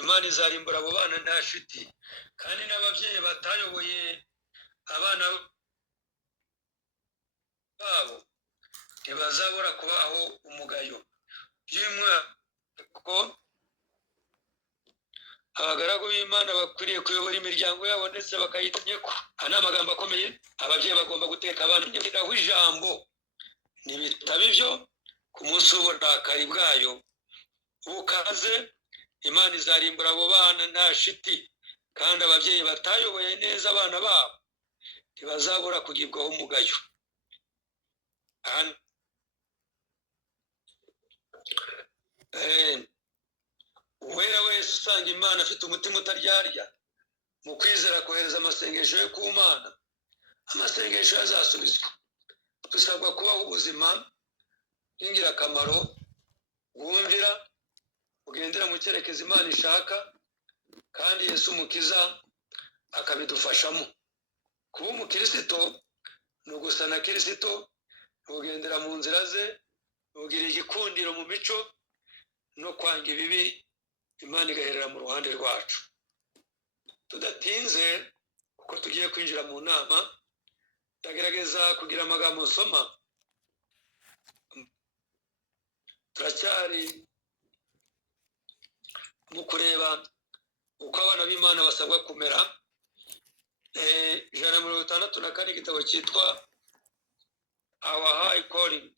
Imana izarimbura abo bana nta shiti, kandi n'ababyeyi batayoboye abana babo ntibazabura kubaho umugayo. By'umwihariko abagaragu b'Imana bakwiriye kuyobora imiryango yabo ndetse bakayitamye ko. Aya ni amagambo akomeye. Ababyeyi bagomba guteka abana aho ijambo, nibitaba ibyo ku munsi w'uburakari bwayo bukaze, Imana izarimbura abo bana nta shiti, kandi ababyeyi batayoboye neza abana babo ntibazabura kugibwaho umugayo. Uwera wese usanga Imana afite umutima utaryarya mu kwizera kohereza amasengesho yo ku Mana, amasengesho azasubizwa. Dusabwa kubaho ubuzima bw'ingirakamaro bwumvira bugendera mu cyerekezo Imana ishaka, kandi Yesu Umukiza akabidufashamo. Kuba umukristo ni ugusa na Kristo, ugendera mu nzira ze, ugira igikundiro mu mico no kwanga ibibi, Imana igaherera mu ruhande rwacu. Tudatinze kuko tugiye kwinjira mu nama, ndagerageza kugira amagambo nsoma. Turacyari mu kureba uko abana b'Imana basabwa kumera. 164 igitabo cyitwa Our High Calling,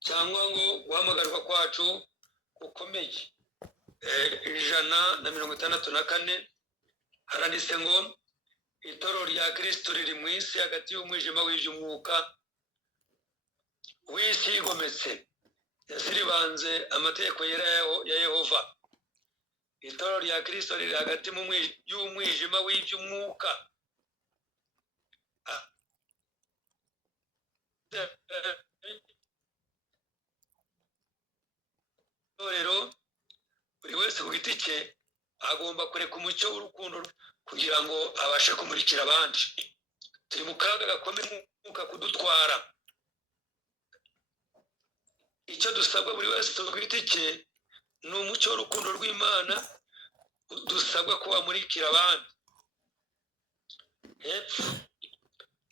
cyangwa ngo guhamagarwa kwacu gukomeye. 164 haranditse ngo itorero rya Kristo riri mu isi hagati y'umwijima w'iby'umwuka w'isi igometse, yasiribanze amategeko yera ya Yehova. Itorero rya Kristo riri hagati y'umwijima w'iby'umwuka. Itorero buri wese ku giti cye agomba kureka umucyo w'urukundo kugira ngo abashe kumurikira abandi. Turi mu kaga gakomeye umwuka kudutwara. Icyo dusabwa buri wese ku giti cye ni umucyo w'urukundo rw'Imana dusabwa kuwamurikira abandi.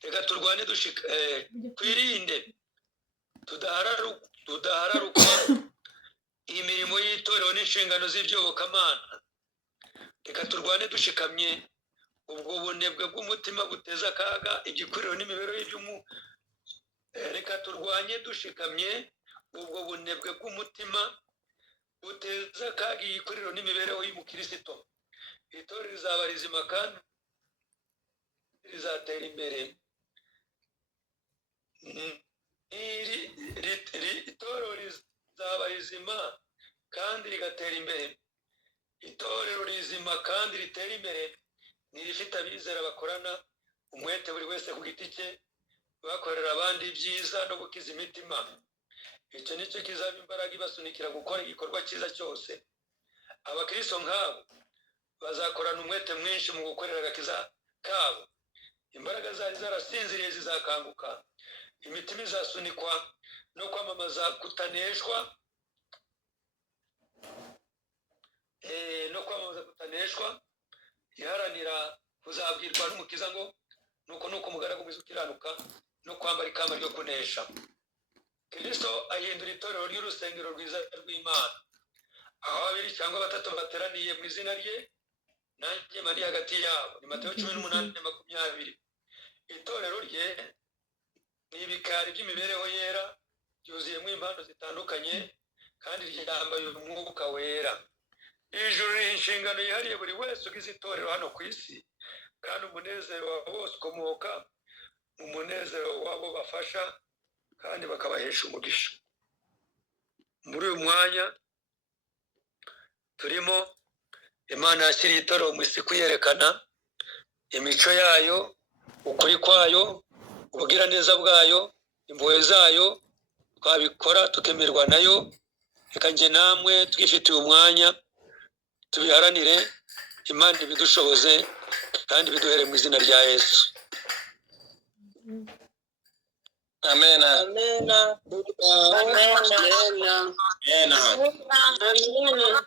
Reka turwane twirinde tudahararuka imirimo y'itorero n'inshingano z'ibyobokamana. Reka turwane dushikamye ubwo bunebwe bw'umutima buteza akaga igikuriro n'imibereho y'iby'umwuka. Reka turwanye dushikamye ubwo bunebwe bw'umutima buteza akaga igikuriro n'imibereho y'umukristo. Itorero rizaba rizima kandi rizatera imbere. Itorero rizaba rizima kandi rigatera imbere. Itorero rizima kandi ritera imbere ni rifite abizera bakorana umwete buri wese ku giti cye, bakorera abandi ibyiza no gukiza imitima. Icyo nicyo kizaba imbaraga ibasunikira gukora igikorwa cyiza cyose. Abakristo nk'abo bazakorana umwete mwinshi mu gukorera agakiza kabo. Imbaraga zari zarasinziriye zizakanguka, imitima izasunikwa no kwamamaza kutaneshwa, iharanira kuzabwirwa n'Umukiza ngo nuko umugaragu mwiza ukiranuka no kwambara ikamba ryo kunesha. Kristo ahindura itorero ry'urusengero rwiza rw'Imana, aho 2 cyangwa 3 bateraniye mu izina rye, nanjye mari hagati yabo. Ni Mateyo 18:20. Itorero rye ni ibikari by'imibereho yera byuzuyemo impano zitandukanye kandi ryambaye umwuka wera. Ijuru ni inshingano yihariye buri wese ugize itorero hano ku isi, kandi umunezero wa bose ukomoka mu munezero wabo bafasha kandi bakabahesha umugisha. Muri uyu mwanya turimo, Imana yashyiriye itorero mu isi kuyerekana imico yayo, ukuri kwayo, ubugiraneza bwayo, impuhwe zayo. Twabikora tukemerwa nayo. Reka njye namwe twifitiye umwanya tubiharanire. Imana ibidushoboze kandi biduhere mu izina rya Yesu. Amen. Amen. Amen. Amen. Amen.